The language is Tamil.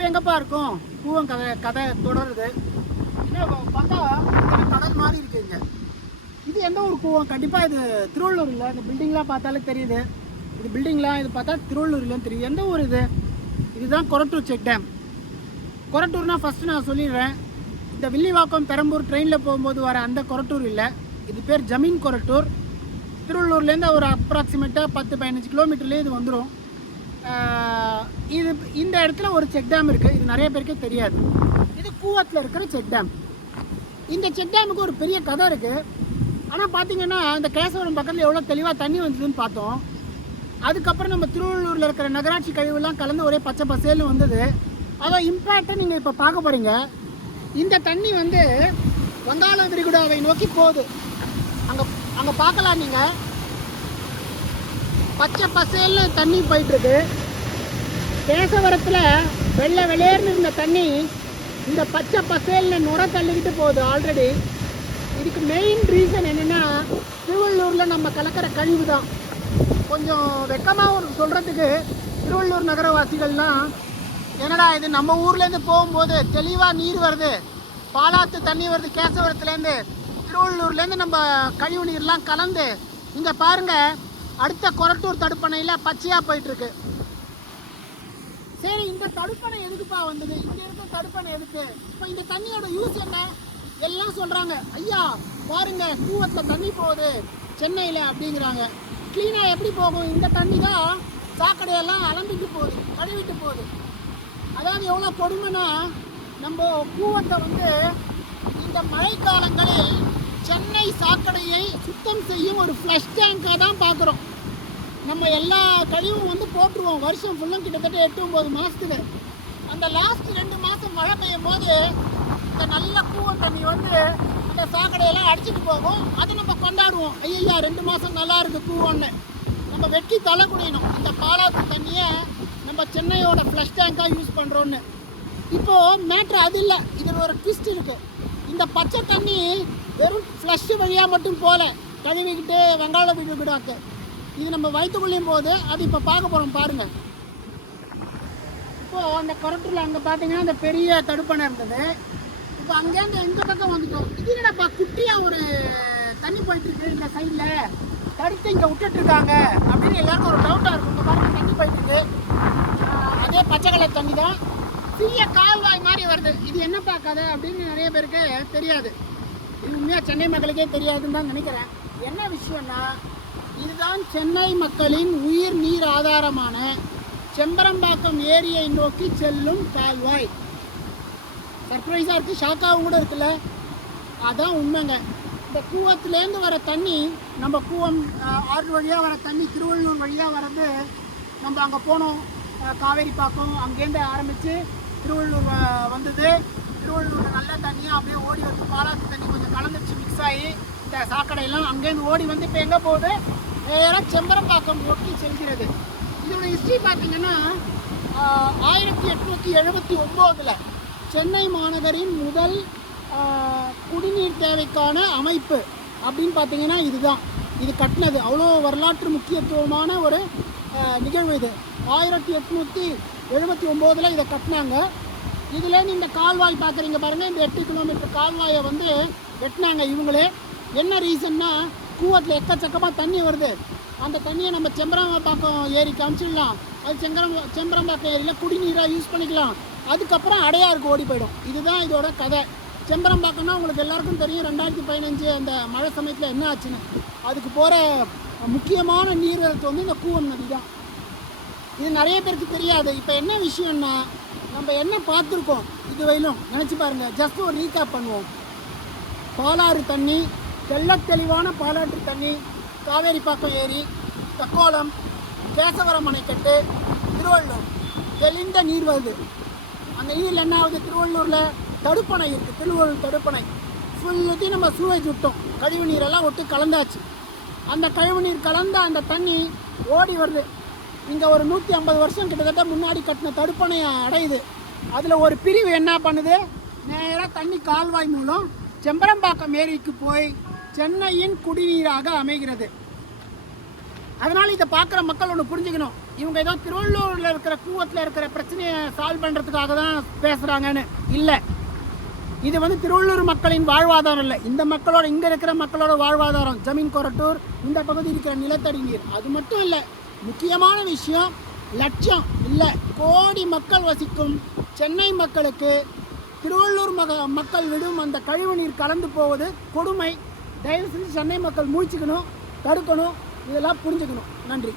இப்போ எங்கப்பா இருக்கும்? கூவம் கதை கதை தொடருது. இன்னும் பார்த்தா கடல் மாதிரி இருக்குங்க இது எந்த ஒரு கூவம் கண்டிப்பாக இது திருவள்ளூர் இல்லை. இந்த பில்டிங்லாம் பார்த்தாலே தெரியுது. இது பில்டிங்லாம் இது பார்த்தா திருவள்ளூர் இல்லைன்னு தெரியுது. எந்த ஊர் இது? இதுதான் கொரட்டூர் செக் டேம். கொரட்டூர்னால் ஃபஸ்ட்டு நான் சொல்லிடுறேன். இந்த வில்லிவாக்கம் பெரம்பூர் ட்ரெயினில் போகும்போது வர அந்த கொரட்டூர் இல்லை. இது பேர் ஜமீன் கொரட்டூர். திருவள்ளூர்லேருந்து ஒரு அப்ராக்சிமேட்டாக பத்து பதினஞ்சு கிலோமீட்டர்லேயே இது வந்துடும் இது இந்த இடத்துல ஒரு செக் டேம் இருக்குது இது நிறைய பேருக்கே தெரியாது. இது கூவத்தில் இருக்கிற செக் டேம் இந்த செக் டேமுக்கு ஒரு பெரிய கதை இருக்குது ஆனால் பார்த்தீங்கன்னா இந்த கேசவரம் பக்கத்தில் எவ்வளோ தெளிவாக தண்ணி வந்ததுன்னு பார்த்தோம். அதுக்கப்புறம் நம்ம திருவள்ளூரில் இருக்கிற நகராட்சி கழிவுலாம் கலந்து ஒரே பச்சை பசேல்னு வந்தது. அதான் இம்பேக்டை நீங்கள் இப்போ பார்க்க போகிறீங்க இந்த தண்ணி வந்து வங்காள விரிகுடாவை நோக்கி போகுது. அங்கே அங்கே பார்க்கலாம் நீங்கள் பச்சை பசேல்னு தண்ணி போயிட்டுருக்கு. கேசவரத்தில் வெள்ளை வெளியேர்னு இருந்த தண்ணி இந்த பச்சை பசேல்னு நுர தள்ளிக்கிட்டு போகுது ஆல்ரெடி இதுக்கு மெயின் ரீசன் என்னென்னா திருவள்ளூரில் நம்ம கலக்கிற கழிவு தான் கொஞ்சம் வெக்கமாக ஒரு சொல்கிறதுக்கு திருவள்ளூர் நகரவாசிகள்லாம் என்னடா இது நம்ம ஊர்லேருந்து போகும்போது தெளிவாக நீர் வருது. பாலாத்து தண்ணி வருது கேசவரத்துலேருந்து. திருவள்ளூர்லேருந்து நம்ம கழிவு நீர்லாம் கலந்து இங்கே பாருங்கள் அடுத்த கொரட்டூர் தடுப்பணையில் பச்சையாக போயிட்டுருக்கு. சரி இந்த தடுப்பணை எதுக்குப்பா வந்தது? இங்கே இருக்க தடுப்பணை எதுக்கு? இப்போ இந்த தண்ணியோட யூஸ் என்ன? எல்லாம் சொல்கிறாங்க ஐயா பாருங்க கூவத்தில் தண்ணி போகுது. சென்னையில் அப்படிங்கிறாங்க. க்ளீனாக எப்படி போகும்? இந்த தண்ணி தான் சாக்கடையெல்லாம் அலம்பிட்டு போகுது கழுவிட்டு போகுது. அதாவது எவ்வளோ கொடுமைன்னா நம்ம கூவத்தை வந்து இந்த மழைக்காலங்களில் சென்னை சாக்கடையை சுத்தம் செய்யும் ஒரு ஃப்ளஷ் டேங்காக தான் பார்க்குறோம். நம்ம எல்லா கழிவும் வந்து போட்டுருவோம். வருஷம் ஃபுல்லும் கிட்டத்தட்ட எட்டு ஒம்பது மாதத்துக்கு அந்த லாஸ்ட் ரெண்டு மாதம் மழை பெய்யும் போது இந்த நல்ல கூவம் தண்ணி வந்து அந்த சாக்கடையெல்லாம் அடிச்சிட்டு போகும். அதை நம்ம கொண்டாடுவோம். ஐயா ரெண்டு மாதம் நல்லா இருக்கு கூவம்னு. நம்ம வெட்டி தலை குடியணும் அந்த பாலாத்து தண்ணியை நம்ம சென்னையோட ஃப்ளஷ் டேங்காக யூஸ் பண்ணுறோன்னு இப்போது மேட்ரு அது இல்லை. இதில் ஒரு ட்விஸ்ட் இருக்குது இந்த பச்சை தண்ணி வெறும் ஃப்ளஷ் வழியாக மட்டும் போகல. கழுவிக்கிட்டு வெங்காயம் வீட்டுக்கு விடாக்கு இது நம்ம வயிற்றுக்குள்ளேயும் போது அது இப்போ பார்க்க போகிறோம் பாருங்கள் இப்போது அந்த கொரட்டூரில் அங்கே பார்த்தீங்கன்னா அந்த பெரிய தடுப்பணை இருந்தது. இப்போ அங்கேருந்து இந்த பக்கம் வந்துட்டோம்? இது என்னப்பா குட்டியாக ஒரு தண்ணி போயிட்டு இருக்கு இந்த சைடில் தடுத்து இங்கே விட்டுட்டுருக்காங்க அப்படின்னு எல்லாருக்கும் ஒரு டவுட்டாக இருக்கும். இந்த பாருங்கள் தண்ணி போயிட்டு இருக்கு. அதே பச்சை கலர் தண்ணி தான் சிறிய கால்வாய் மாதிரி வருது. இது என்னப்பா கதை அப்படின்னு நிறைய பேருக்கு தெரியாது. இது உண்மையாக சென்னை மக்களுக்கே தெரியாதுன்னு தான் நினைக்கிறேன். என்ன விஷயம்னா இதுதான் சென்னை மக்களின் உயிர் நீர் ஆதாரமான செம்பரம்பாக்கம் ஏரியை நோக்கி செல்லும் கால்வாய். சர்ப்ரைஸாக இருக்குது ஷாக்காகவும் கூட இருக்குல்ல? அதான் உண்மைங்க. இந்த கூவத்துலேருந்து வர தண்ணி நம்ம கூவம் ஆறு வழியாக வர தண்ணி திருவள்ளூர் வழியாக வர்றது நம்ம அங்கே போனோம் காவேரி பாக்கம் அங்கேருந்து ஆரம்பித்து திருவள்ளூர் வந்தது. திருவள்ளூரில் நல்ல தண்ணியாக அப்படியே ஓடி வந்து பாலாத்து தண்ணி கொஞ்சம் கலந்துச்சு மிக்ஸ் ஆகி. இந்த சாக்கடையெல்லாம் அங்கேருந்து ஓடி வந்து இப்போ எங்கே போகுது? நேராக செம்பரம்பாக்கம் ஒட்டி செல்கிறது. இதோட ஹிஸ்ட்ரி பார்த்தீங்கன்னா ஆயிரத்தி எட்நூற்றி எழுபத்தி ஒம்போதில் சென்னை மாநகரின் முதல் குடிநீர் தேவைக்கான அமைப்பு அப்படின்னு பார்த்தீங்கன்னா இதுதான். இது கட்டினது. அவ்வளோ வரலாற்று முக்கியத்துவமான ஒரு நிகழ்வு இது. ஆயிரத்தி எட்நூற்றி எழுபத்தி ஒம்போதில் இதை கட்டினாங்க. இதுலேருந்து இந்த கால்வாய் பார்க்குறீங்க பாருங்கள் இந்த எட்டு கிலோமீட்டர் கால்வாயை வந்து வெட்டினாங்க இவங்களே. என்ன ரீசன்னா கூவத்தில் எக்கச்சக்கமாக தண்ணி வருது. அந்த தண்ணியை நம்ம செம்பரம்பாக்கம் ஏரி காமிச்சிடலாம். அது செங்கரம் செம்பரம்பாக்கம் ஏரியில் குடிநீராக யூஸ் பண்ணிக்கலாம். அதுக்கப்புறம் அடையாருக்கு ஓடி போயிடும். இதுதான் இதோட கதை. செம்பரம்பாக்கம்னா உங்களுக்கு எல்லாருக்கும் தெரியும் ரெண்டாயிரத்தி பதினஞ்சு அந்த மழை சமயத்தில் என்ன ஆச்சுன்னு. அதுக்கு போகிற முக்கியமான நீர்வரத்து வந்து இந்த கூவம் நதி தான் இது நிறைய பேருக்கு தெரியாது. இப்போ என்ன விஷயம்னா நம்ம என்ன பார்த்துருக்கோம் இதுவரையிலும் நினச்சி பாருங்கள் ஜஸ்ட் ஒரு ரீகேப் பண்ணுவோம். பாலாறு தண்ணி தெள்ளத் தெளிவான பாலாற்று தண்ணி காவேரிப்பாக்கம் ஏரி தக்கோலம் கேசவரம் அணைக்கட்டு திருவள்ளூர் தெளிந்த நீர் வருது அந்த நீரில் என்ன ஆகுது? திருவள்ளூரில் தடுப்பணை இருக்குது திருவள்ளூர் தடுப்பணை. ஃபுல்லுத்தையும் நம்ம சூவேஜ் விட்டோம். கழிவு நீரெல்லாம் விட்டு கலந்தாச்சு. அந்த கழிவு நீர் கலந்த அந்த தண்ணி ஓடி வருது. இங்கே ஒரு நூற்றி ஐம்பது வருஷம் கிட்டத்தட்ட முன்னாடி கட்டின தடுப்பணையை அடையுது. அதில் ஒரு பிரிவு என்ன பண்ணுது? நேராக தண்ணி கால்வாய் மூலம் செம்பரம்பாக்கம் ஏரிக்கு போய் சென்னையின் குடிநீராக அமைகிறது. அதனால் இதை பார்க்குற மக்கள் ஒன்று புரிஞ்சுக்கணும். இவங்க ஏதோ திருவள்ளூரில் இருக்கிற கூவத்தில் இருக்கிற பிரச்சனையை சால்வ் பண்ணுறதுக்காக தான் பேசுகிறாங்கன்னு இல்லை. இது வந்து திருவள்ளூர் மக்களின் வாழ்வாதாரம் இல்லை. இந்த மக்களோட இங்கே இருக்கிற மக்களோட வாழ்வாதாரம். ஜமீன் கொரட்டூர் இந்த பகுதி இருக்கிற நிலத்தடி நீர். அது மட்டும் இல்லை. முக்கியமான விஷயம் லட்சம் இல்லை. கோடி மக்கள் வசிக்கும் சென்னை மக்களுக்கு திருவள்ளூர் மக மக்கள் விடும் அந்த கழிவு நீர் கலந்து போவது கொடுமை. தயவு செஞ்சு சென்னை மக்கள் மூழ்ச்சிக்கணும் தடுக்கணும் இதெல்லாம் புரிஞ்சுக்கணும். நன்றி.